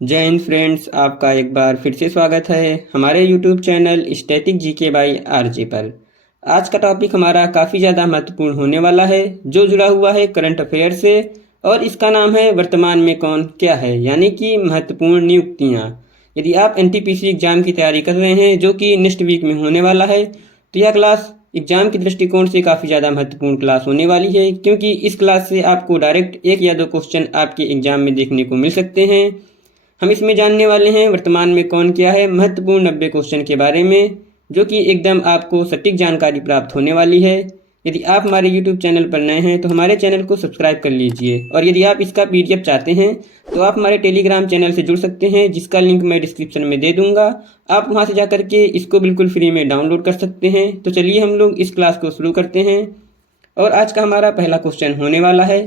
जय हिंद फ्रेंड्स, आपका एक बार फिर से स्वागत है हमारे YouTube channel static GK by RJ पर। आज का टॉपिक हमारा काफ़ी ज़्यादा महत्वपूर्ण होने वाला है, जो जुड़ा हुआ है करंट अफेयर से, और इसका नाम है वर्तमान में कौन क्या है, यानी कि महत्वपूर्ण नियुक्तियाँ। यदि आप एनटीपीसी एग्जाम की तैयारी कर रहे हैं, जो कि नेक्स्ट वीक में होने वाला है, तो यह क्लास एग्जाम के दृष्टिकोण से काफ़ी ज़्यादा महत्वपूर्ण क्लास होने वाली है, क्योंकि इस क्लास से आपको डायरेक्ट एक या दो क्वेश्चन आपके एग्जाम में देखने को मिल सकते हैं। हम इसमें जानने वाले हैं वर्तमान में कौन क्या है, महत्वपूर्ण 90 क्वेश्चन के बारे में, जो कि एकदम आपको सटीक जानकारी प्राप्त होने वाली है। यदि आप हमारे YouTube चैनल पर नए हैं तो हमारे चैनल को सब्सक्राइब कर लीजिए, और यदि आप इसका PDF चाहते हैं तो आप हमारे टेलीग्राम चैनल से जुड़ सकते हैं, जिसका लिंक मैं डिस्क्रिप्शन में दे दूंगा। आप वहां से जा करके इसको बिल्कुल फ्री में डाउनलोड कर सकते हैं। तो चलिए हम लोग इस क्लास को शुरू करते हैं, और आज का हमारा पहला क्वेश्चन होने वाला है,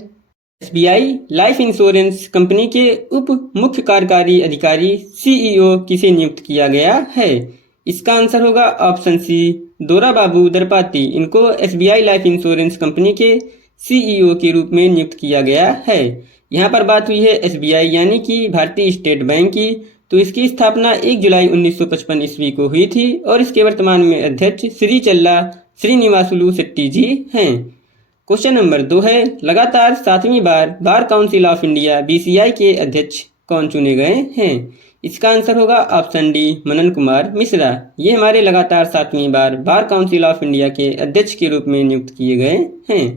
एसबीआई लाइफ इंश्योरेंस कंपनी के उप मुख्य कार्यकारी अधिकारी सीईओ किसे नियुक्त किया गया है? इसका आंसर होगा ऑप्शन सी, दोरा बाबू दरपाती। इनको एसबीआई लाइफ इंश्योरेंस कंपनी के सीईओ के रूप में नियुक्त किया गया है। यहाँ पर बात हुई है एसबीआई यानी कि भारतीय स्टेट बैंक की। तो इसकी स्थापना 1 जुलाई 1955 ईस्वी को हुई थी, और इसके वर्तमान में अध्यक्ष श्री चल्ला श्रीनिवासुलु शेट्टी जी हैं। क्वेश्चन नंबर 2 है, लगातार 7वीं बार बार काउंसिल ऑफ इंडिया बीसीआई के अध्यक्ष कौन चुने गए हैं? इसका आंसर होगा ऑप्शन डी, मनन कुमार मिश्रा। ये हमारे लगातार 7वीं बार बार काउंसिल ऑफ इंडिया के अध्यक्ष के रूप में नियुक्त किए गए हैं।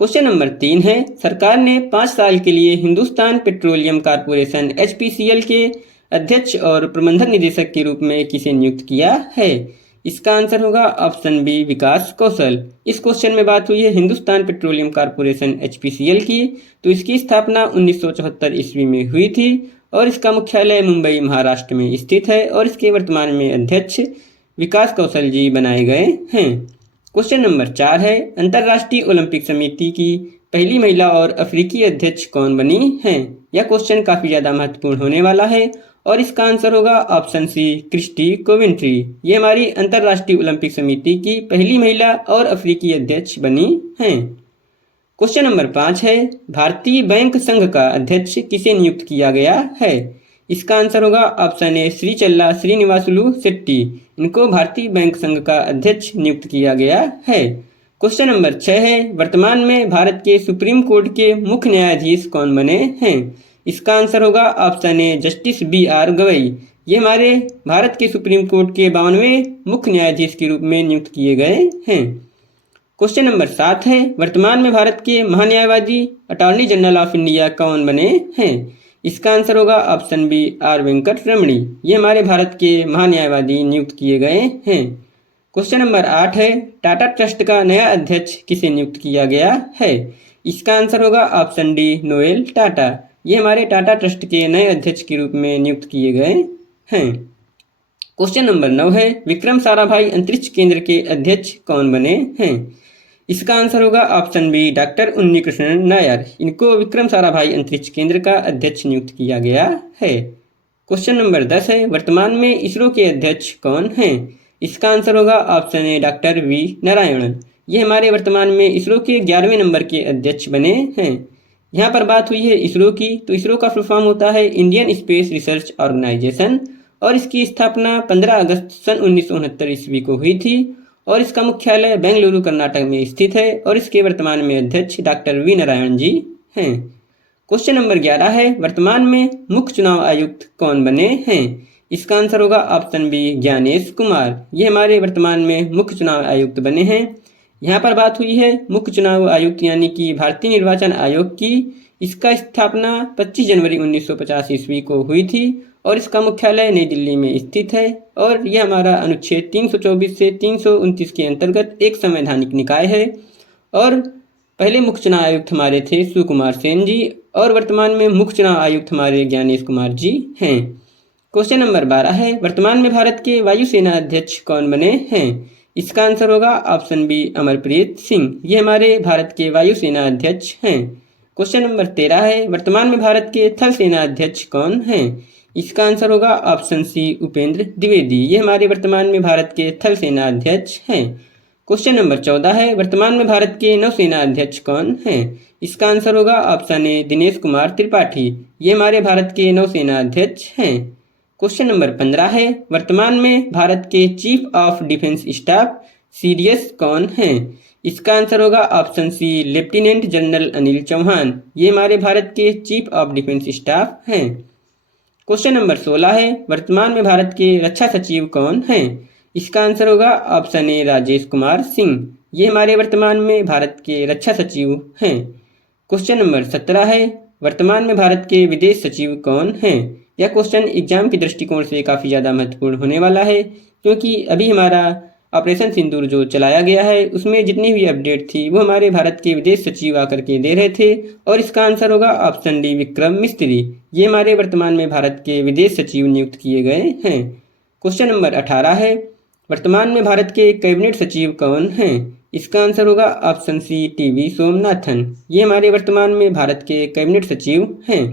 क्वेश्चन नंबर 3 है, सरकार ने 5 साल के लिए हिंदुस्तान पेट्रोलियम कॉरपोरेशन एचपीसीएल के अध्यक्ष और प्रबंधक निदेशक के रूप में किसे नियुक्त किया है? इसका आंसर होगा ऑप्शन बी, विकास कौशल। इस क्वेश्चन में बात हुई है हिंदुस्तान पेट्रोलियम कॉरपोरेशन एचपीसीएल की। तो इसकी स्थापना 1974 ईस्वी में हुई थी, और इसका मुख्यालय मुंबई महाराष्ट्र में स्थित है, और इसके वर्तमान में अध्यक्ष विकास कौशल जी बनाए गए हैं। क्वेश्चन नंबर 4 है, अंतर्राष्ट्रीय ओलंपिक समिति की पहली महिला और अफ्रीकी अध्यक्ष कौन बनी हैं? यह क्वेश्चन काफ़ी ज़्यादा महत्वपूर्ण होने वाला है, और इसका आंसर होगा ऑप्शन सी, क्रिस्टी कोवेंट्री। ये हमारी अंतर्राष्ट्रीय ओलंपिक समिति की पहली महिला और अफ्रीकी अध्यक्ष बनी हैं। क्वेश्चन नंबर 5 है, भारतीय बैंक संघ का अध्यक्ष किसे नियुक्त किया गया है? इसका आंसर होगा ऑप्शन ए, श्री चल्ला श्रीनिवासुलु शेट्टी। इनको भारतीय बैंक संघ का अध्यक्ष नियुक्त किया गया है। क्वेश्चन नंबर 6 है, वर्तमान में भारत के सुप्रीम कोर्ट के मुख्य न्यायाधीश कौन बने हैं? इसका आंसर होगा option A, justice B are Gavai. ये हमारे भारत के सुप्रीम कोर्ट के 52वें मुख्य न्यायाधीश के रूप में नियुक्त किए गए हैं। क्वेश्चन नंबर 7 है, वर्तमान में भारत के महान्यायवादी अटॉर्नी जनरल ऑफ इंडिया कौन बने हैं? इसका आंसर होगा ऑप्शन बी, आर वेंकट रमणी। ये हमारे भारत के महान्यायवादी नियुक्त किए गए हैं। क्वेश्चन नंबर 8 है, टाटा ट्रस्ट का नया अध्यक्ष किसे नियुक्त किया गया है? इसका आंसर होगा ऑप्शन डी, नोएल टाटा। ये हमारे टाटा ट्रस्ट के नए अध्यक्ष के रूप में नियुक्त किए गए हैं। क्वेश्चन नंबर 9 है, विक्रम साराभाई अंतरिक्ष केंद्र के अध्यक्ष कौन बने हैं? इसका आंसर होगा option B, doctor Unnikrishnan Nair. इनको विक्रम साराभाई अंतरिक्ष केंद्र का अध्यक्ष नियुक्त किया गया है। क्वेश्चन नंबर 10 है, वर्तमान में इसरो के अध्यक्ष कौन हैं? इसका आंसर होगा option A, doctor V Narayanan. ये हमारे वर्तमान में इसरो के 11वें नंबर के अध्यक्ष बने हैं। यहाँ पर बात हुई है इसरो की। तो इसरो का फुल फॉर्म होता है इंडियन स्पेस रिसर्च ऑर्गेनाइजेशन, और इसकी स्थापना 15 अगस्त सन 1969 ईस्वी को हुई थी, और इसका मुख्यालय बेंगलुरु कर्नाटक में स्थित है, और इसके वर्तमान में अध्यक्ष डॉक्टर वी नारायण जी हैं। क्वेश्चन नंबर 11 है, वर्तमान में मुख्य चुनाव आयुक्त कौन बने हैं? इसका आंसर होगा ऑप्शन बी, ज्ञानेश कुमार। ये हमारे वर्तमान में मुख्य चुनाव आयुक्त बने हैं। यहाँ पर बात हुई है मुख्य चुनाव आयुक्त यानी कि भारतीय निर्वाचन आयोग की। इसका स्थापना 25 जनवरी 1950 ईस्वी को हुई थी, और इसका मुख्यालय नई दिल्ली में स्थित है, और यह हमारा अनुच्छेद 324 से 329 के अंतर्गत एक संवैधानिक निकाय है। और पहले मुख्य चुनाव आयुक्त हमारे थे सुकुमार सेन जी, और वर्तमान में मुख्य चुनाव आयुक्त हमारे ज्ञानेश कुमार जी हैं। क्वेश्चन नंबर 12 है, वर्तमान में भारत के वायुसेना अध्यक्ष कौन बने हैं? इसका आंसर होगा ऑप्शन बी, अमरप्रीत सिंह। ये हमारे भारत के वायुसेना अध्यक्ष हैं। क्वेश्चन नंबर 13 है, वर्तमान में भारत के थल सेना अध्यक्ष कौन हैं? इसका आंसर होगा ऑप्शन सी, उपेंद्र द्विवेदी। ये हमारे वर्तमान में भारत के थल सेना अध्यक्ष हैं। क्वेश्चन नंबर 14 है, वर्तमान में भारत के नौसेना अध्यक्ष कौन हैं? इसका आंसर होगा ऑप्शन ए दिनेश कुमार त्रिपाठी। ये हमारे भारत के नौसेना अध्यक्ष हैं। क्वेश्चन नंबर 15 है, वर्तमान में भारत के chief of defence staff CDS कौन हैं? इसका आंसर होगा option C lieutenant general Anil Chauhan. ये हमारे भारत के चीफ ऑफ डिफेंस स्टाफ हैं। क्वेश्चन नंबर 16 है, वर्तमान में भारत के रक्षा सचिव कौन हैं? इसका आंसर होगा ऑप्शन ए राजेश कुमार सिंह। ये हमारे वर्तमान में भारत के रक्षा सचिव हैं। क्वेश्चन नंबर 17 है, वर्तमान में भारत के विदेश सचिव कौन हैं? यह क्वेश्चन एग्जाम के दृष्टिकोण से काफ़ी ज़्यादा महत्वपूर्ण होने वाला है, क्योंकि अभी हमारा ऑपरेशन सिंदूर जो चलाया गया है उसमें जितनी भी अपडेट थी वो हमारे भारत के विदेश सचिव आकर के दे रहे थे, और इसका आंसर होगा ऑप्शन डी विक्रम मिस्त्री। ये हमारे वर्तमान में भारत के विदेश सचिव नियुक्त किए गए हैं। क्वेश्चन नंबर 18 है, वर्तमान में भारत के कैबिनेट सचिव कौन हैं? इसका आंसर होगा ऑप्शन सी टीवी सोमनाथन। ये हमारे वर्तमान में भारत के कैबिनेट सचिव हैं।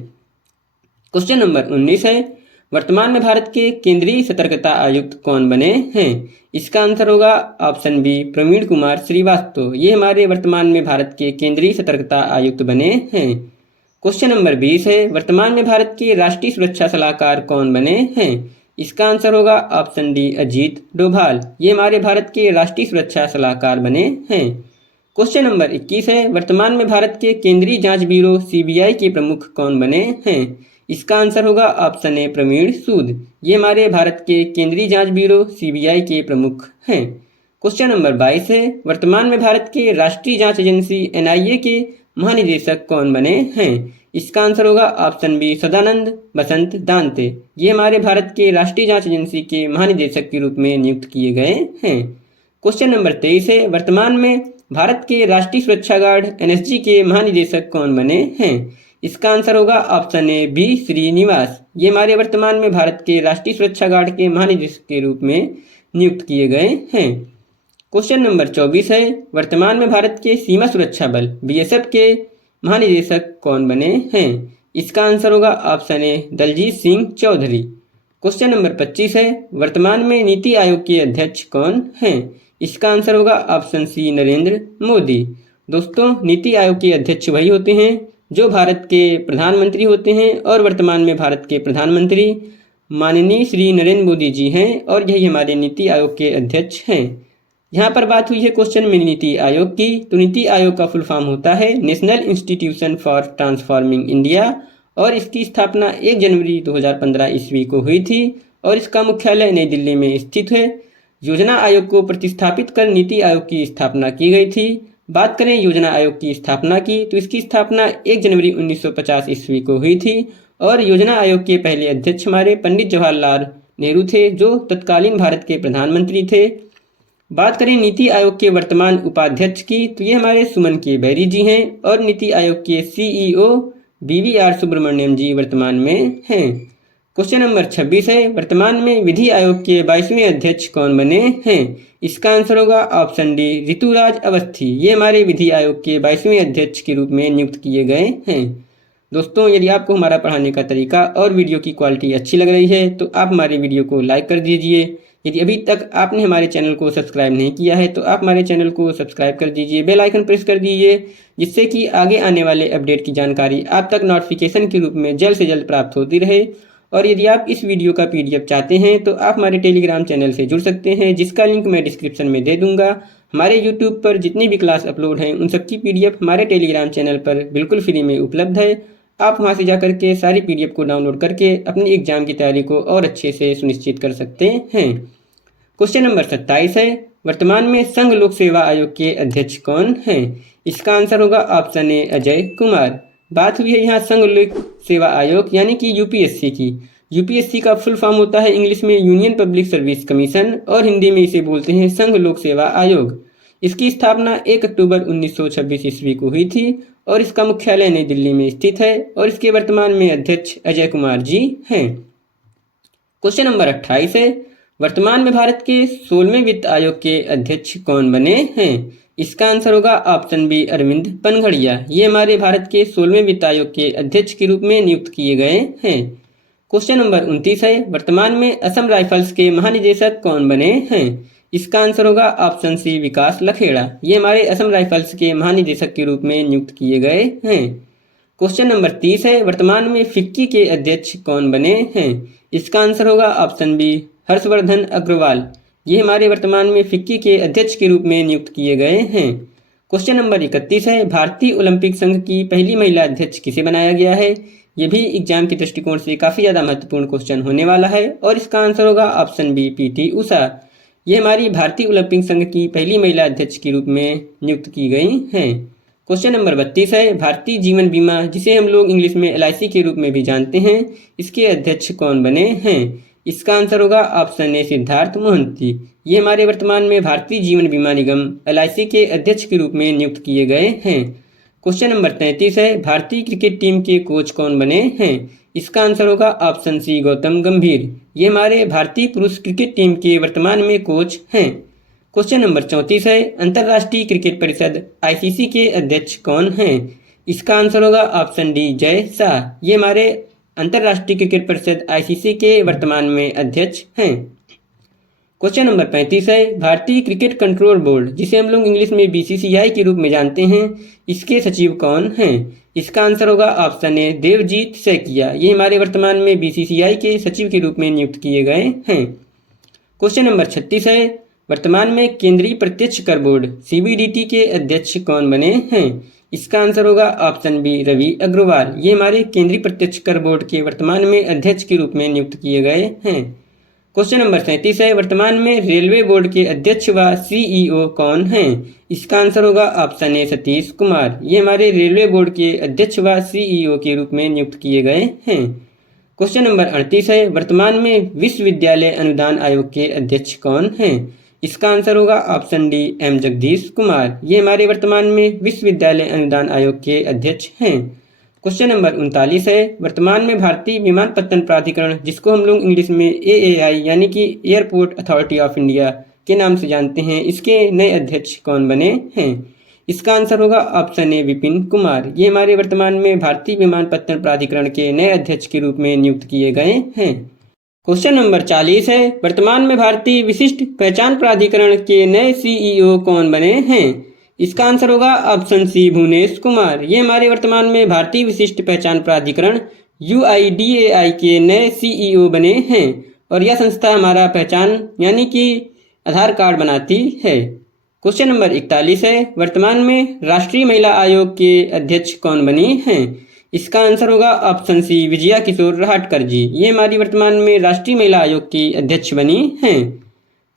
क्वेश्चन नंबर 19 है, वर्तमान में भारत के केंद्रीय सतर्कता आयुक्त कौन बने हैं? इसका आंसर होगा ऑप्शन बी प्रवीण कुमार श्रीवास्तव। ये हमारे वर्तमान में भारत के केंद्रीय सतर्कता आयुक्त बने हैं। क्वेश्चन नंबर 20 है, वर्तमान में भारत के राष्ट्रीय सुरक्षा सलाहकार कौन बने हैं? इसका आंसर होगा ऑप्शन डी अजीत डोभाल। ये हमारे भारत के राष्ट्रीय सुरक्षा सलाहकार बने हैं। क्वेश्चन नंबर 21 है, वर्तमान में भारत के केंद्रीय जांच ब्यूरो सीबीआई के प्रमुख कौन बने हैं? इसका आंसर होगा ऑप्शन ए प्रवीण सूद। ये हमारे भारत के केंद्रीय जांच ब्यूरो सीबीआई के प्रमुख हैं। क्वेश्चन नंबर 22 है, वर्तमान में भारत के राष्ट्रीय जांच एजेंसी एनआईए के महानिदेशक कौन बने हैं? इसका आंसर होगा ऑप्शन बी सदानंद बसंत दांते। ये हमारे भारत के राष्ट्रीय जांच एजेंसी के महानिदेशक के रूप में नियुक्त किए गए हैं। क्वेश्चन नंबर 23 है, वर्तमान में भारत के राष्ट्रीय सुरक्षा गार्ड एनएसजी के महानिदेशक कौन बने हैं? इसका आंसर होगा ऑप्शन ए बी श्रीनिवास। ये हमारे वर्तमान में भारत के राष्ट्रीय सुरक्षा गार्ड के महानिदेशक के रूप में नियुक्त किए गए हैं। क्वेश्चन नंबर 24 है, वर्तमान में भारत के सीमा सुरक्षा बल बीएसएफ के महानिदेशक कौन बने हैं? इसका आंसर होगा option A Daljit Singh Chaudhary. Question number 25 है, वर्तमान में नीति आयोग के अध्यक्ष कौन हैं? इसका आंसर होगा ऑप्शन सी नरेंद्र मोदी। दोस्तों, नीति आयोग के अध्यक्ष वही होते हैं जो भारत के प्रधानमंत्री होते हैं, और वर्तमान में भारत के प्रधानमंत्री माननीय श्री नरेंद्र मोदी जी हैं, और यही हमारे नीति आयोग के अध्यक्ष हैं। यहाँ पर बात हुई है क्वेश्चन में नीति आयोग की, तो नीति आयोग का फुल फॉर्म होता है national institution for transforming India, और इसकी स्थापना 1 जनवरी 2015 ईस्वी को हुई थी, और इसका मुख्यालय नई दिल्ली में स्थित है। योजना आयोग को प्रतिस्थापित कर नीति आयोग की स्थापना की गई थी। बात करें योजना आयोग की स्थापना की, तो इसकी स्थापना 1 जनवरी 1950 ईस्वी को हुई थी, और योजना आयोग के पहले अध्यक्ष हमारे पंडित जवाहरलाल नेहरू थे, जो तत्कालीन भारत के प्रधानमंत्री थे। बात करें नीति आयोग के वर्तमान उपाध्यक्ष की, तो ये हमारे सुमन के बैरी जी हैं, और नीति आयोग के सीईओ BVR सुब्रमण्यम जी वर्तमान में हैं। क्वेश्चन नंबर 26 है, वर्तमान में विधि आयोग के 22वें अध्यक्ष कौन बने हैं? इसका आंसर होगा ऑप्शन डी ऋतुराज अवस्थी। ये हमारे विधि आयोग के 22वें अध्यक्ष के रूप में नियुक्त किए गए हैं। दोस्तों, यदि आपको हमारा पढ़ाने का तरीका और वीडियो की क्वालिटी अच्छी लग रही है तो आप हमारे वीडियो को लाइक कर दीजिए। यदि अभी तक आपने हमारे चैनल को सब्सक्राइब नहीं किया है तो आप हमारे चैनल को सब्सक्राइब कर दीजिए, बेल आइकन प्रेस कर दीजिए, जिससे कि आगे आने वाले अपडेट की जानकारी आप तक नोटिफिकेशन के रूप में जल्द से जल्द प्राप्त होती रहे। और यदि आप इस वीडियो का PDF चाहते हैं तो आप हमारे टेलीग्राम चैनल से जुड़ सकते हैं, जिसका लिंक मैं डिस्क्रिप्शन में दे दूंगा। हमारे YouTube पर जितनी भी क्लास अपलोड हैं उन सबकी PDF हमारे टेलीग्राम चैनल पर बिल्कुल फ्री में उपलब्ध है। आप वहां से जाकर के सारी PDF को डाउनलोड करके अपनी एग्जाम की तैयारी को और अच्छे से सुनिश्चित कर सकते हैं। क्वेश्चन नंबर 27 है, वर्तमान में संघ लोक सेवा आयोग के अध्यक्ष कौन हैं? इसका आंसर होगा ऑप्शन ए अजय कुमार। बात हुई है यहाँ संघ लोक सेवा आयोग यानी कि यूपीएससी की। यूपीएससी का फुल फॉर्म होता है इंग्लिश में यूनियन पब्लिक सर्विस कमीशन, और हिंदी में इसे बोलते हैं संघ लोक सेवा आयोग। इसकी स्थापना 1 अक्टूबर 1926 ईस्वी को हुई थी, और इसका मुख्यालय नई दिल्ली में स्थित है, और इसके वर्तमान में अध्यक्ष अजय कुमार जी हैं। क्वेश्चन नंबर 28 है, वर्तमान में भारत के 16वें वित्त आयोग के अध्यक्ष कौन बने हैं? इसका आंसर होगा ऑप्शन बी अरविंद पनघड़िया। ये हमारे भारत के 16वें वित्त आयोग के अध्यक्ष के रूप में नियुक्त किए गए हैं। क्वेश्चन नंबर 29 है, वर्तमान में असम राइफल्स के महानिदेशक कौन बने हैं? इसका आंसर होगा ऑप्शन सी विकास लखेड़ा। ये हमारे असम राइफल्स के महानिदेशक के रूप में नियुक्त किए गए हैं। क्वेश्चन नंबर 30 है, वर्तमान में फिक्की के अध्यक्ष कौन बने हैं? इसका आंसर होगा ऑप्शन बी हर्षवर्धन अग्रवाल। ये हमारे वर्तमान में फिक्की के अध्यक्ष के रूप में नियुक्त किए गए हैं। क्वेश्चन नंबर 31 है, भारतीय ओलंपिक संघ की पहली महिला अध्यक्ष किसे बनाया गया है? ये भी एग्जाम के दृष्टिकोण से काफ़ी ज़्यादा महत्वपूर्ण क्वेश्चन होने वाला है और इसका आंसर होगा ऑप्शन बी पीटी उषा। ये हमारी भारतीय ओलंपिक संघ की पहली महिला अध्यक्ष के रूप में नियुक्त की गई हैं। क्वेश्चन नंबर 32 है, भारतीय जीवन बीमा जिसे हम लोग इंग्लिश में LIC के रूप में भी जानते हैं, इसके अध्यक्ष कौन बने हैं? इसका आंसर होगा ऑप्शन ए सिद्धार्थ मोहंती। ये हमारे वर्तमान में भारतीय जीवन बीमा निगम LIC के अध्यक्ष के रूप में नियुक्त किए गए हैं। क्वेश्चन नंबर 33 है, भारतीय क्रिकेट टीम के कोच कौन बने हैं? इसका आंसर होगा ऑप्शन सी गौतम गंभीर। ये हमारे भारतीय पुरुष क्रिकेट टीम के वर्तमान में कोच हैं। क्वेश्चन नंबर 34 है, अंतर्राष्ट्रीय क्रिकेट परिषद ICC के अध्यक्ष कौन हैं? इसका आंसर होगा ऑप्शन डी जय शाह। ये हमारे अंतर्राष्ट्रीय क्रिकेट परिषद ICC के वर्तमान में अध्यक्ष हैं। क्वेश्चन नंबर 35 है, भारतीय क्रिकेट कंट्रोल बोर्ड जिसे हम लोग इंग्लिश में BCCI के रूप में जानते हैं, इसके सचिव कौन हैं? इसका आंसर होगा ऑप्शन ए देवजीत सैकिया। ये हमारे वर्तमान में BCCI के सचिव के रूप में नियुक्त किए गए हैं। क्वेश्चन नंबर 36 है, वर्तमान में केंद्रीय प्रत्यक्ष कर बोर्ड CBDT के अध्यक्ष कौन बने हैं? इसका आंसर होगा ऑप्शन बी रवि अग्रवाल। ये हमारे केंद्रीय प्रत्यक्ष कर बोर्ड के वर्तमान में अध्यक्ष के रूप में नियुक्त किए गए हैं। क्वेश्चन नंबर 37 है, वर्तमान में रेलवे बोर्ड के अध्यक्ष व CEO कौन हैं? इसका आंसर होगा ऑप्शन ए सतीश कुमार। ये हमारे रेलवे बोर्ड के अध्यक्ष व CEO के रूप में नियुक्त किए गए हैं। क्वेश्चन नंबर 38 है, वर्तमान में विश्वविद्यालय अनुदान आयोग के अध्यक्ष कौन हैं? इसका आंसर होगा option D M Jagdish Kumar. ये हमारे वर्तमान में विश्वविद्यालय अनुदान आयोग के अध्यक्ष हैं। क्वेश्चन नंबर 39 है, वर्तमान में भारतीय विमानपत्तन प्राधिकरण जिसको हम लोग इंग्लिश में AAI यानी कि एयरपोर्ट अथॉरिटी ऑफ इंडिया के नाम से जानते हैं, इसके नए अध्यक्ष कौन बने हैं? इसका आंसर होगा ऑप्शन ए विपिन कुमार। ये हमारे वर्तमान में भारतीय विमानपत्तन प्राधिकरण के नए अध्यक्ष के रूप में नियुक्त किए गए हैं। क्वेश्चन नंबर 40 है, वर्तमान में भारतीय विशिष्ट पहचान प्राधिकरण के नए CEO कौन बने हैं? इसका आंसर होगा ऑप्शन सी भुवनेश कुमार। ये हमारे वर्तमान में भारतीय विशिष्ट पहचान प्राधिकरण UIDAI के नए CEO बने हैं और यह संस्था हमारा पहचान यानी कि आधार कार्ड बनाती है। क्वेश्चन नंबर 41 है, वर्तमान में राष्ट्रीय महिला आयोग के अध्यक्ष कौन बनी हैं? इसका आंसर होगा ऑप्शन सी विजया किशोर रहाटकर जी। ये हमारी वर्तमान में राष्ट्रीय महिला आयोग की अध्यक्ष बनी हैं।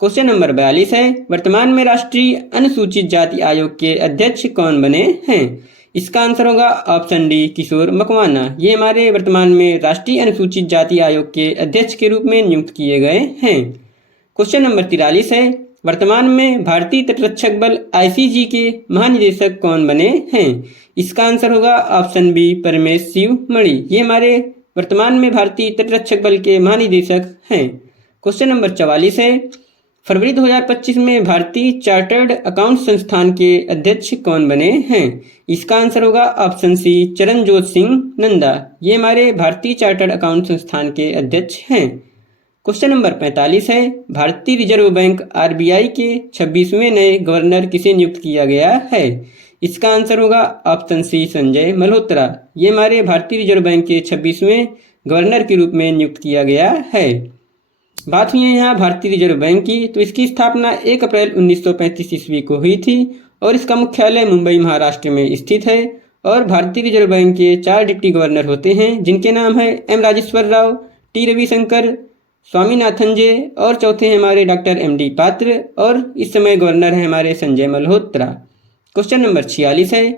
क्वेश्चन नंबर 42 है, वर्तमान में राष्ट्रीय अनुसूचित जाति आयोग के अध्यक्ष कौन बने हैं? इसका आंसर होगा ऑप्शन डी किशोर मकवाना। ये हमारे वर्तमान में राष्ट्रीय अनुसूचित जाति आयोग के अध्यक्ष के रूप में नियुक्त किए गए हैं। क्वेश्चन नंबर 43 है, वर्तमान में भारतीय तटरक्षक बल ICG के महानिदेशक कौन बने हैं? इसका आंसर होगा ऑप्शन बी परमेश शिव मणि। ये हमारे वर्तमान में भारतीय तटरक्षक बल के महानिदेशक हैं। क्वेश्चन नंबर 44 है, फरवरी 2025 में भारतीय चार्टर्ड अकाउंट संस्थान के अध्यक्ष कौन बने हैं? इसका आंसर होगा ऑप्शन सी चरणजोत सिंह नंदा। ये हमारे भारतीय चार्टर्ड अकाउंट संस्थान के अध्यक्ष हैं। क्वेश्चन नंबर 45 है, भारतीय रिजर्व बैंक RBI के 26वें नए गवर्नर किसे नियुक्त किया गया है? इसका आंसर होगा ऑप्शन सी संजय मल्होत्रा। ये हमारे भारतीय रिजर्व बैंक के 26वें गवर्नर के रूप में नियुक्त किया गया है। बात हुई है यहाँ भारतीय रिजर्व बैंक की, तो इसकी स्थापना 1 अप्रैल 1935 ईस्वी को हुई थी और इसका मुख्यालय मुंबई महाराष्ट्र में स्थित है। और भारतीय रिजर्व बैंक के 4 डिप्टी गवर्नर होते हैं जिनके नाम है M राजेश्वर राव, T रविशंकर, स्वामीनाथन जे और चौथे हैं हमारे डॉक्टर MD पात्र और इस समय गवर्नर हैं हमारे संजय मल्होत्रा। क्वेश्चन नंबर 46 है,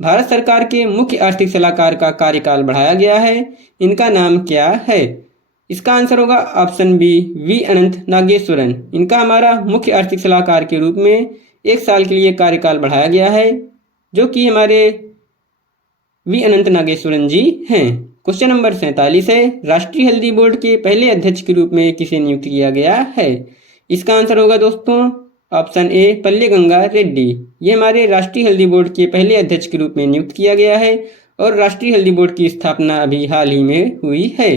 भारत सरकार के मुख्य आर्थिक सलाहकार का कार्यकाल बढ़ाया गया है, इनका नाम क्या है? इसका आंसर होगा ऑप्शन बी V अनंत नागेश्वरन। इनका हमारा मुख्य आर्थिक सलाहकार के रूप में 1 साल के लिए कार्यकाल बढ़ाया गया है जो कि हमारे V अनंत नागेश्वरन जी हैं। क्वेश्चन नंबर 47 है, राष्ट्रीय हल्दी बोर्ड के पहले अध्यक्ष के रूप में किसे नियुक्त किया गया है? इसका आंसर होगा दोस्तों ऑप्शन ए पल्ले गंगा रेड्डी। ये हमारे राष्ट्रीय हल्दी बोर्ड के पहले अध्यक्ष के रूप में नियुक्त किया गया है और राष्ट्रीय हल्दी बोर्ड की स्थापना अभी हाल ही में हुई है।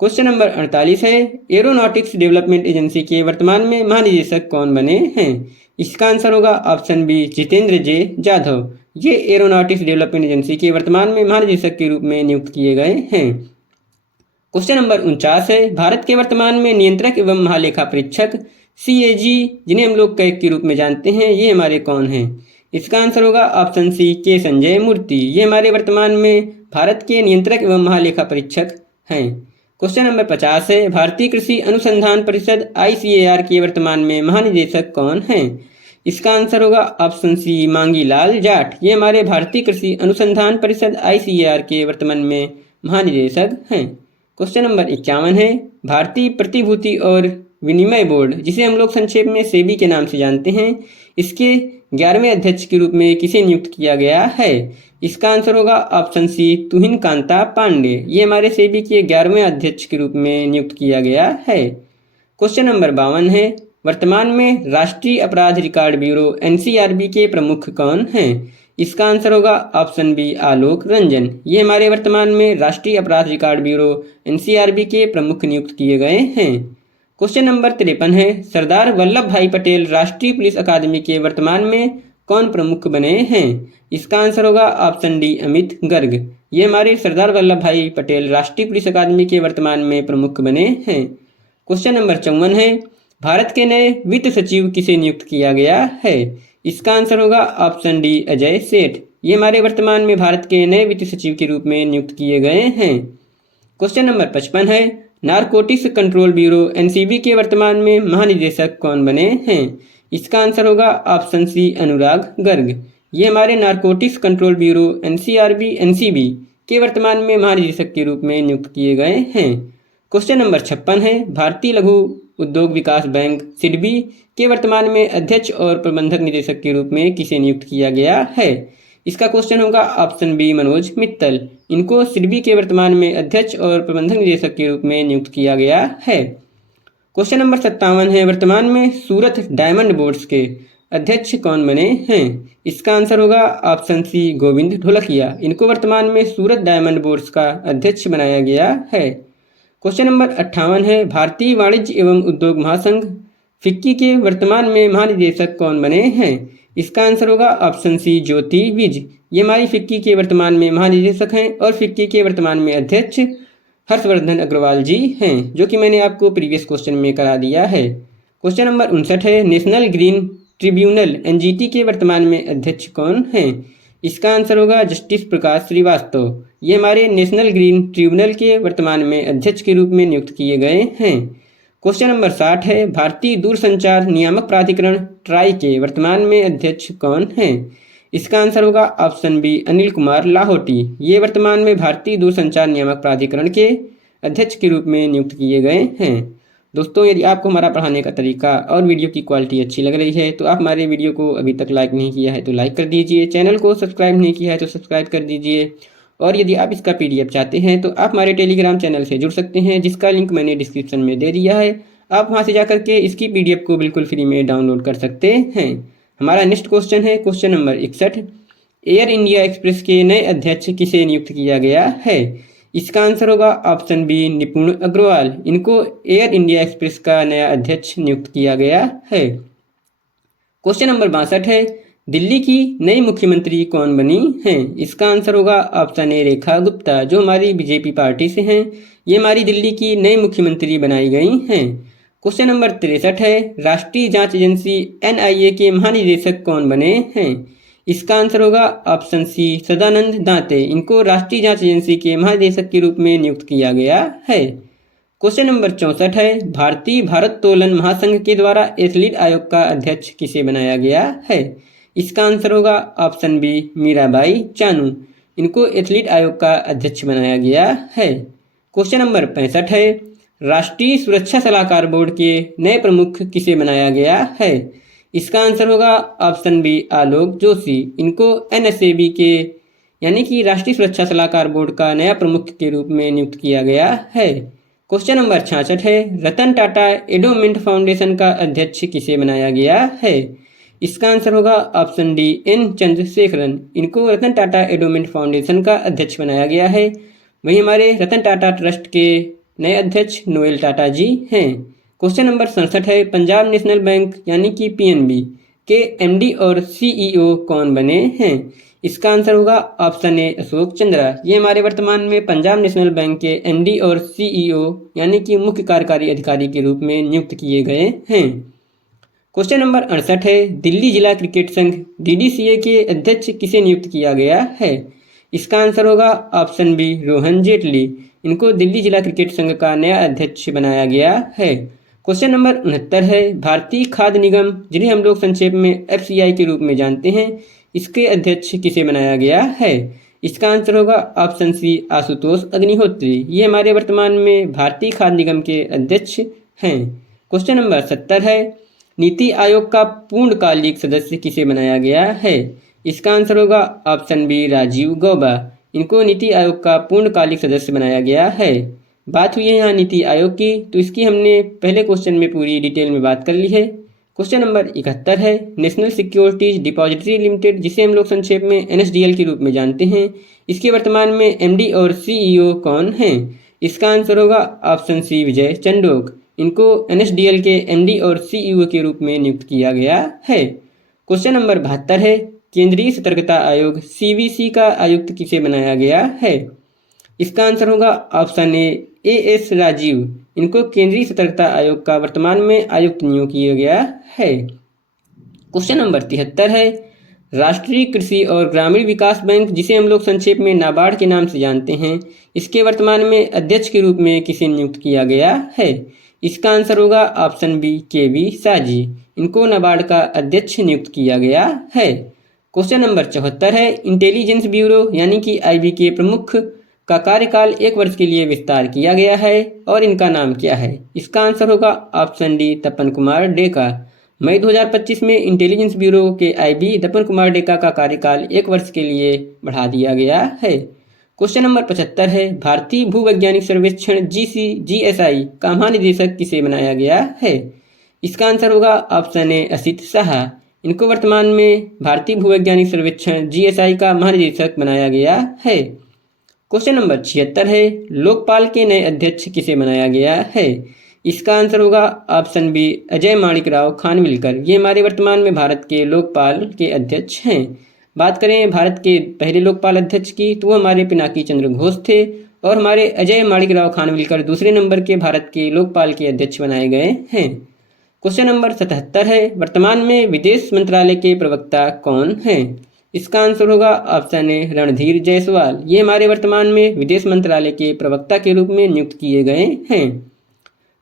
क्वेश्चन नंबर 48 है, एरोनॉटिक्स डेवलपमेंट एजेंसी के वर्तमान में महानिदेशक कौन बने हैं? इसका आंसर होगा ऑप्शन बी जितेंद्र जे जाधव। ये एरोनॉटिक्स डेवलपमेंट एजेंसी के वर्तमान में महानिदेशक के रूप में नियुक्त किए गए हैं। क्वेश्चन नंबर 49 है, भारत के वर्तमान में नियंत्रक एवं महालेखा परीक्षक CAG जिन्हें हम लोग कैग के रूप में जानते हैं, ये हमारे कौन हैं? इसका आंसर होगा ऑप्शन सी के संजय मूर्ति। ये हमारे वर्तमान में भारत के नियंत्रक एवं महालेखा परीक्षक हैं। क्वेश्चन नंबर 50 है, भारतीय कृषि अनुसंधान परिषद ICAR के वर्तमान में महानिदेशक कौन हैं? इसका आंसर होगा ऑप्शन सी मांगी लाल जाट। ये हमारे भारतीय कृषि अनुसंधान परिषद ICAR के वर्तमान में महानिदेशक हैं। क्वेश्चन नंबर 51 है, भारतीय प्रतिभूति और विनिमय बोर्ड जिसे हम लोग संक्षेप में सेबी के नाम से जानते हैं, इसके 11वें अध्यक्ष के रूप में किसे नियुक्त किया गया है? इसका आंसर होगा ऑप्शन सी तुहिन कांता पांडे। ये हमारे सेबी के 11वें अध्यक्ष के रूप में नियुक्त किया गया है। क्वेश्चन नंबर 52 है, वर्तमान में राष्ट्रीय अपराध रिकॉर्ड ब्यूरो NCRB के प्रमुख कौन हैं? इसका आंसर होगा ऑप्शन बी आलोक रंजन। ये हमारे वर्तमान में राष्ट्रीय अपराध रिकॉर्ड ब्यूरो NCRB के प्रमुख नियुक्त किए गए हैं। क्वेश्चन नंबर 53 है, सरदार वल्लभ भाई पटेल राष्ट्रीय पुलिस अकादमी के वर्तमान में कौन प्रमुख बने हैं? इसका आंसर होगा ऑप्शन डी अमित गर्ग। ये हमारे सरदार वल्लभ भाई पटेल राष्ट्रीय पुलिस अकादमी के वर्तमान में प्रमुख बने हैं। क्वेश्चन नंबर 54 है, भारत के नए वित्त सचिव किसे नियुक्त किया गया है? इसका आंसर होगा ऑप्शन डी अजय सेठ। ये हमारे वर्तमान में भारत के नए वित्त सचिव के रूप में नियुक्त किए गए हैं। क्वेश्चन नंबर 55 है, नारकोटिक्स कंट्रोल ब्यूरो NCB के वर्तमान में महानिदेशक कौन बने हैं? इसका आंसर होगा ऑप्शन सी अनुराग गर्ग। ये हमारे नारकोटिक्स कंट्रोल ब्यूरो NCB के वर्तमान में महानिदेशक के रूप में नियुक्त किए गए हैं। क्वेश्चन नंबर 56 है, भारतीय लघु उद्योग विकास बैंक SIDBI के वर्तमान में अध्यक्ष और प्रबंधक निदेशक के रूप में किसे नियुक्त किया गया है? इसका क्वेश्चन होगा ऑप्शन बी मनोज मित्तल। इनको SIDBI के वर्तमान में अध्यक्ष और प्रबंधक निदेशक के रूप में नियुक्त किया गया है। क्वेश्चन नंबर 57 है, वर्तमान में सूरत डायमंड बोर्ड्स के अध्यक्ष कौन बने हैं? इसका आंसर होगा ऑप्शन सी गोविंद ढोलकिया। इनको वर्तमान में सूरत डायमंड बोर्ड्स का अध्यक्ष बनाया गया है। क्वेश्चन नंबर 58 है, भारतीय वाणिज्य एवं उद्योग महासंघ FICCI के वर्तमान में महानिदेशक कौन बने हैं? इसका आंसर होगा ऑप्शन सी ज्योति विज। ये हमारी FICCI के वर्तमान में महानिदेशक हैं और FICCI के वर्तमान में अध्यक्ष हर्षवर्धन अग्रवाल जी हैं, जो कि मैंने आपको प्रीवियस क्वेश्चन में करा दिया है। क्वेश्चन नंबर 59 है, नेशनल ग्रीन ट्रिब्यूनल NGT के वर्तमान में अध्यक्ष कौन हैं? इसका आंसर होगा जस्टिस प्रकाश श्रीवास्तव। ये हमारे नेशनल ग्रीन ट्रिब्यूनल के वर्तमान में अध्यक्ष के रूप में नियुक्त किए गए हैं। क्वेश्चन नंबर 60 है, भारतीय दूरसंचार नियामक प्राधिकरण ट्राई के वर्तमान में अध्यक्ष कौन हैं? इसका आंसर होगा ऑप्शन बी अनिल कुमार लाहौटी। ये वर्तमान में भारतीय दूरसंचार नियामक प्राधिकरण के अध्यक्ष के रूप में नियुक्त किए गए हैं। दोस्तों, यदि आपको हमारा पढ़ाने का तरीका और वीडियो की क्वालिटी अच्छी लग रही है तो आप हमारे वीडियो को अभी तक लाइक नहीं किया है तो लाइक कर दीजिए, चैनल को सब्सक्राइब नहीं किया है तो सब्सक्राइब कर दीजिए, और यदि आप इसका PDF चाहते हैं तो आप हमारे टेलीग्राम चैनल से जुड़ सकते हैं, जिसका लिंक मैंने डिस्क्रिप्शन में दे दिया है। आप वहां से जाकर के इसकी PDF को बिल्कुल फ्री में डाउनलोड कर सकते हैं। हमारा नेक्स्ट क्वेश्चन है question number 61, air India express के नए अध्यक्ष किसे नियुक्त किया गया है? इसका आंसर होगा ऑप्शन बी निपुण अग्रवाल। इनको एयर इंडिया एक्सप्रेस का नया अध्यक्ष नियुक्त किया गया है। क्वेश्चन नंबर 62 है, दिल्ली की नई मुख्यमंत्री कौन बनी हैं? इसका आंसर होगा ऑप्शन ए रेखा गुप्ता, जो हमारी BJP पार्टी से हैं। ये हमारी दिल्ली की नई मुख्यमंत्री बनाई गई हैं। क्वेश्चन नंबर 63 है, राष्ट्रीय जांच एजेंसी NIA के महानिदेशक कौन बने हैं? इसका आंसर होगा ऑप्शन सी सदानंद दांते। इनको राष्ट्रीय जांच एजेंसी के महानिदेशक के रूप में नियुक्त किया गया है। क्वेश्चन नंबर 64 है, भारतीय भारोत्तोलन महासंघ के द्वारा एथलीट आयोग का अध्यक्ष किसे बनाया गया है? इसका आंसर होगा ऑप्शन बी मीराबाई चानू। इनको एथलीट आयोग का अध्यक्ष बनाया गया है। क्वेश्चन नंबर 65 है, राष्ट्रीय सुरक्षा सलाहकार बोर्ड के नए प्रमुख किसे बनाया गया है? इसका आंसर होगा ऑप्शन बी आलोक जोशी। इनको NSAB के यानी कि राष्ट्रीय सुरक्षा सलाहकार बोर्ड का नया प्रमुख के रूप में नियुक्त किया गया है। क्वेश्चन नंबर 66 है, रतन टाटा एंडोमेंट फाउंडेशन का अध्यक्ष किसे बनाया गया है? इसका आंसर होगा ऑप्शन डी N चंद्रशेखरन। इनको रतन टाटा एंडोमेंट फाउंडेशन का अध्यक्ष बनाया गया है। वहीं हमारे रतन टाटा ट्रस्ट के नए अध्यक्ष नोएल टाटा जी हैं। क्वेश्चन नंबर 67 है, पंजाब नेशनल बैंक यानी कि पीएनबी के एमडी और सीईओ कौन बने हैं? इसका आंसर होगा ऑप्शन ए अशोक चंद्रा। ये हमारे वर्तमान में पंजाब नेशनल बैंक के एमडी और सीईओ यानी कि मुख्य कार्यकारी अधिकारी के रूप में नियुक्त किए गए हैं। क्वेश्चन नंबर 68 है, दिल्ली जिला क्रिकेट संघ डीडीसीए के अध्यक्ष किसे नियुक्त किया गया है? इसका आंसर होगा ऑप्शन बी रोहन जेटली। इनको दिल्ली जिला क्रिकेट संघ का नया अध्यक्ष बनाया गया है। क्वेश्चन नंबर 69 है, भारतीय खाद्य निगम जिन्हें हम लोग संक्षेप में एफसीआई के रूप में जानते हैं, इसके अध्यक्ष किसे बनाया गया है? इसका आंसर होगा ऑप्शन सी आशुतोष अग्निहोत्री। ये हमारे वर्तमान में भारतीय खाद्य निगम के अध्यक्ष हैं। क्वेश्चन नंबर 70 है, नीति आयोग का पूर्णकालिक सदस्य किसे बनाया गया है? इसका आंसर होगा ऑप्शन बी राजीव गौबा। इनको नीति आयोग का पूर्णकालिक सदस्य बनाया गया है। बात हुई है यहाँ नीति आयोग की, तो इसकी हमने पहले क्वेश्चन में पूरी डिटेल में बात कर ली है। क्वेश्चन नंबर 71 है, नेशनल सिक्योरिटीज डिपॉजिटरी लिमिटेड जिसे हम लोग संक्षेप में एनएसडीएल के रूप में जानते हैं, इसके वर्तमान में एमडी और सीईओ कौन हैं? इसका आंसर होगा ऑप्शन सी विजय चंडोक। इनको एनएसडीएल के एमडी और सीईओ के रूप में नियुक्त किया गया है। क्वेश्चन नंबर 72 है, केंद्रीय सतर्कता आयोग सीवीसी का आयुक्त किसे बनाया गया है? इसका आंसर होगा ऑप्शन ए एस राजीव। इनको केंद्रीय सतर्कता आयोग का वर्तमान में आयुक्त नियुक्त किया गया है। क्वेश्चन नंबर 73 है, राष्ट्रीय कृषि और ग्रामीण विकास बैंक जिसे हम लोग संक्षेप में नाबार्ड के नाम से जानते हैं, इसके वर्तमान में अध्यक्ष के रूप में किसे नियुक्त किया गया है? इसका आंसर होगा ऑप्शन बी केवी साजी। इनको नाबार्ड का अध्यक्ष नियुक्त किया गया है। क्वेश्चन नंबर 74 है, इंटेलिजेंस ब्यूरो यानी कि आईबी के प्रमुख का कार्यकाल 1 वर्ष के लिए विस्तार किया गया है और इनका नाम क्या है? इसका आंसर होगा ऑप्शन डी तपन कुमार डेका। मई 2025 में इंटेलिजेंस ब्यूरो के आईबी तपन कुमार डेका का कार्यकाल 1 वर्ष के लिए बढ़ा दिया गया है। क्वेश्चन नंबर 75 है, भारतीय भूवैज्ञानिक सर्वेक्षण जीएसआई का महानिदेशक किसे बनाया गया है? इसका आंसर होगा ऑप्शन ए असित शाह। इनको वर्तमान में भारतीय भूवैज्ञानिक सर्वेक्षण जीएसआई का महानिदेशक बनाया गया है। क्वेश्चन नंबर 76 है, लोकपाल के नए अध्यक्ष किसे बनाया गया है? इसका आंसर होगा ऑप्शन बी अजय माणिकराव खानविलकर। ये हमारे वर्तमान में भारत के लोकपाल के अध्यक्ष हैं। बात करें भारत के पहले लोकपाल अध्यक्ष की, तो वो हमारे पिनाकी चंद्र घोष थे और हमारे अजय माणिकराव खानविलकर दूसरे नंबर के भारत के लोकपाल के अध्यक्ष बनाए गए हैं। क्वेश्चन नंबर 77 है, वर्तमान में विदेश मंत्रालय के प्रवक्ता कौन हैं? इसका आंसर होगा ऑप्शन ए रणधीर जायसवाल। ये हमारे वर्तमान में विदेश मंत्रालय के प्रवक्ता के रूप में नियुक्त किए गए हैं।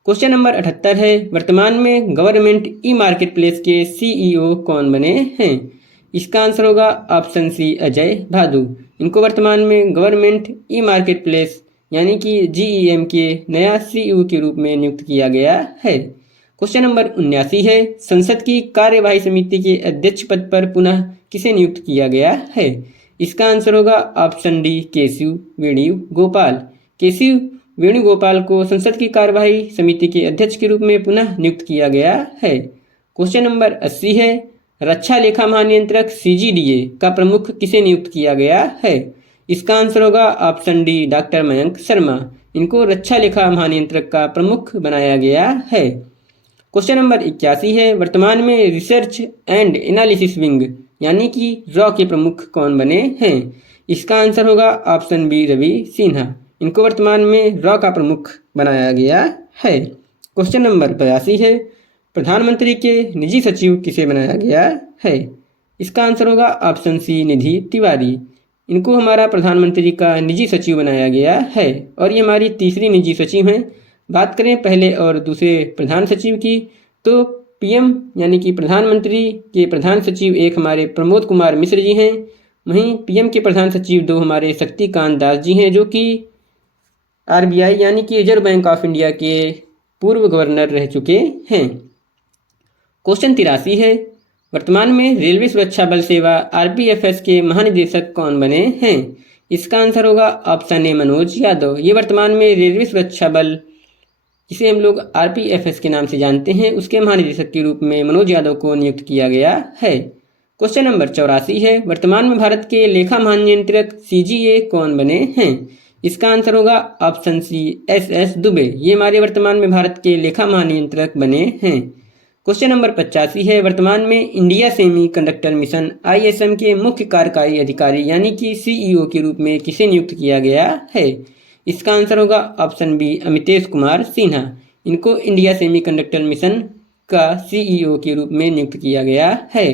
क्वेश्चन नंबर 78 है, वर्तमान में गवर्नमेंट ई मार्केट प्लेस के सीईओ कौन बने हैं? इसका आंसर होगा ऑप्शन सी अजय भादु। इनको वर्तमान में गवर्नमेंट ई मार्केट प्लेस यानी कि जीईएम के नया सीईओ के रूप में नियुक्त किया गया है। क्वेश्चन नंबर 79 है, संसद की कार्यवाही समिति के अध्यक्ष पद पर पुनः किसे नियुक्त किया गया है? इसका आंसर होगा ऑप्शन डी केशव वेणुगोपाल। केशव वेणुगोपाल को संसद की कार्यवाही समिति के अध्यक्ष के रूप में पुनः नियुक्त किया गया है। क्वेश्चन नंबर 80 है, रक्षा लेखा महानियंत्रक सीजीडीए का प्रमुख किसे नियुक्त किया गया है? इसका आंसर होगा option D doctor Mayank Sharma. इनको रक्षा लेखा महानियंत्रक का प्रमुख बनाया गया है। क्वेश्चन नंबर 81 है, वर्तमान में रिसर्च एंड एनालिसिस विंग यानी कि रॉ के प्रमुख कौन बने हैं? इसका आंसर होगा ऑप्शन बी रवि सिन्हा। इनको वर्तमान में रॉ का प्रमुख बनाया गया है। क्वेश्चन नंबर 82 है, प्रधानमंत्री के निजी सचिव किसे बनाया गया है? इसका आंसर होगा ऑप्शन सी निधि तिवारी। इनको हमारा प्रधानमंत्री का निजी सचिव बनाया गया है और ये हमारी तीसरी निजी सचिव हैं। बात करें पहले और दूसरे प्रधान सचिव की, तो पीएम यानी कि प्रधानमंत्री के प्रधान सचिव एक हमारे प्रमोद कुमार मिश्र जी हैं। वहीं पीएम के प्रधान सचिव 2 हमारे शक्तिकांत दास जी हैं, जो कि आरबीआई यानी कि रिजर्व बैंक ऑफ इंडिया के पूर्व गवर्नर रह चुके हैं। क्वेश्चन 83 है, वर्तमान में रेलवे सुरक्षा बल सेवा आरपीएफएस के महानिदेशक कौन बने हैं? इसका आंसर होगा ऑप्शन ए मनोज यादव। ये वर्तमान में रेलवे सुरक्षा बल जिसे हम लोग आरपीएफएस के नाम से जानते हैं, उसके महानिदेशक के रूप में मनोज यादव को नियुक्त किया गया है। क्वेश्चन नंबर 84 है, वर्तमान में भारत के लेखा महानियंत्रक सीजीए कौन बने हैं? इसका आंसर होगा ऑप्शन सी SS दुबे। ये हमारे वर्तमान में भारत के लेखा महानियंत्रक बने हैं। क्वेश्चन नंबर 85 है, वर्तमान में India semi conductor mission ISM के मुख्य कार्यकारी अधिकारी यानी कि CEO के रूप में किसे नियुक्त किया गया है? इसका आंसर होगा ऑप्शन बी अमितेश कुमार सिन्हा। इनको इंडिया सेमी कंडक्टर मिशन का CEO के रूप में नियुक्त किया गया है।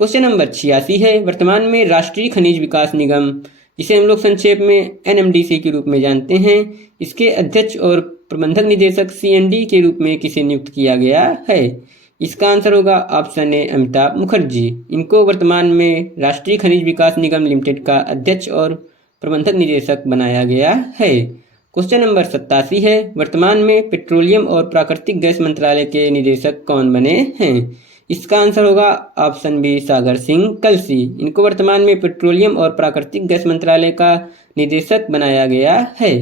क्वेश्चन नंबर 86 है, वर्तमान में राष्ट्रीय खनिज विकास निगम जिसे हम लोग संक्षेप में NMDC के रूप में जानते हैं, इसके अध्यक्ष और प्रबंधक निदेशक CND के रूप में किसे नियुक्त किया गया है? इसका आंसर होगा ऑप्शन ए अमिताभ मुखर्जी। इनको वर्तमान में राष्ट्रीय खनिज विकास निगम लिमिटेड का अध्यक्ष और प्रबंधक निदेशक बनाया गया है। क्वेश्चन नंबर 87 है, वर्तमान में पेट्रोलियम और प्राकृतिक गैस मंत्रालय के निदेशक कौन बने हैं? इसका आंसर होगा ऑप्शन बी सागर सिंह कलसी। इनको वर्तमान में पेट्रोलियम और प्राकृतिक गैस मंत्रालय का निदेशक बनाया गया है।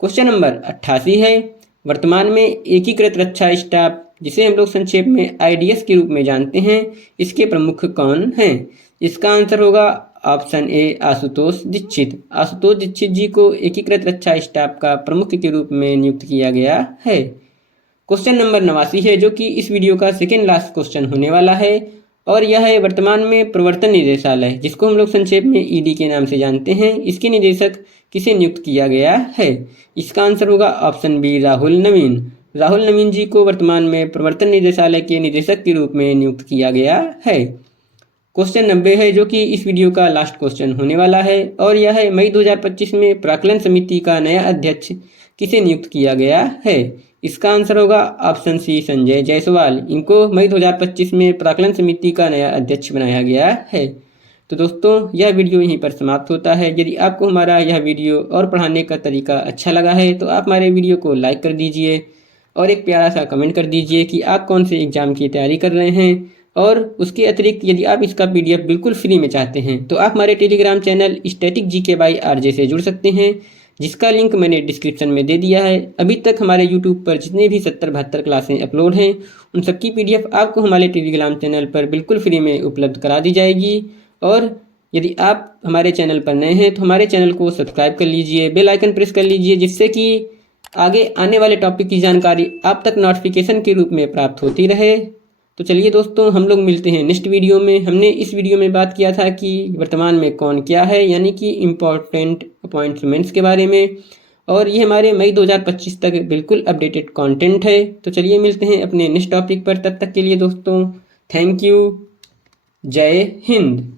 क्वेश्चन नंबर 88 है, वर्तमान में एकीकृत रक्षा स्टाफ जिसे हम लोग संक्षेप में IDS के रूप में जानते हैं, इसके प्रमुख कौन हैं? इसका आंसर होगा ऑप्शन ए आशुतोष दीक्षित। आशुतोष दीक्षित जी को एकीकृत रक्षा स्टाफ का प्रमुख के रूप में नियुक्त किया गया है। क्वेश्चन नंबर 89 है, जो कि इस वीडियो का सेकेंड लास्ट क्वेश्चन होने वाला है, और यह है वर्तमान में प्रवर्तन निदेशालय जिसको हम लोग संक्षेप में ED के नाम से जानते हैं, इसके निदेशक किसे नियुक्त किया गया है? इसका आंसर होगा ऑप्शन बी राहुल नवीन। राहुल नवीन जी को वर्तमान में प्रवर्तन निदेशालय के निदेशक के रूप में नियुक्त किया गया है। क्वेश्चन 90 है, जो कि इस वीडियो का लास्ट क्वेश्चन होने वाला है, और यह है मई 2025 में प्राक्कलन समिति का नया अध्यक्ष किसे नियुक्त किया गया है? इसका आंसर होगा ऑप्शन सी संजय जायसवाल। इनको मई 2025 में प्राक्कलन समिति का नया अध्यक्ष बनाया गया है। तो दोस्तों, यह वीडियो यहीं पर समाप्त होता है। यदि आपको हमारा यह वीडियो और पढ़ाने का तरीका अच्छा लगा है तो आप हमारे वीडियो को लाइक कर दीजिए और एक प्यारा सा कमेंट कर दीजिए कि आप कौन से एग्ज़ाम की तैयारी कर रहे हैं। और उसके अतिरिक्त यदि आप इसका PDF बिल्कुल फ्री में चाहते हैं तो आप हमारे Telegram channel static GK bye RJ से जुड़ सकते हैं, जिसका लिंक मैंने डिस्क्रिप्शन में दे दिया है। अभी तक हमारे YouTube पर जितने भी 70-72 क्लासें अपलोड हैं, उन सबकी PDF आपको हमारे टेलीग्राम चैनल पर बिल्कुल फ्री में उपलब्ध करा दी जाएगी। और यदि आप हमारे चैनल पर नए हैं तो हमारे चैनल को सब्सक्राइब कर लीजिए, बेल आइकन प्रेस कर लीजिए, जिससे कि आगे आने वाले टॉपिक की जानकारी आप तक नोटिफिकेशन के रूप में प्राप्त होती रहे। तो चलिए दोस्तों, हम लोग मिलते हैं नेक्स्ट वीडियो में। हमने इस वीडियो में बात किया था कि वर्तमान में कौन क्या है, यानी कि इम्पोर्टेंट अपॉइंटमेंट्स के बारे में, और ये हमारे मई 2025 तक बिल्कुल अपडेटेड कंटेंट है। तो चलिए मिलते हैं अपने नेक्स्ट टॉपिक पर। तब तक के लिए दोस्तों, थैंक यू। जय हिंद।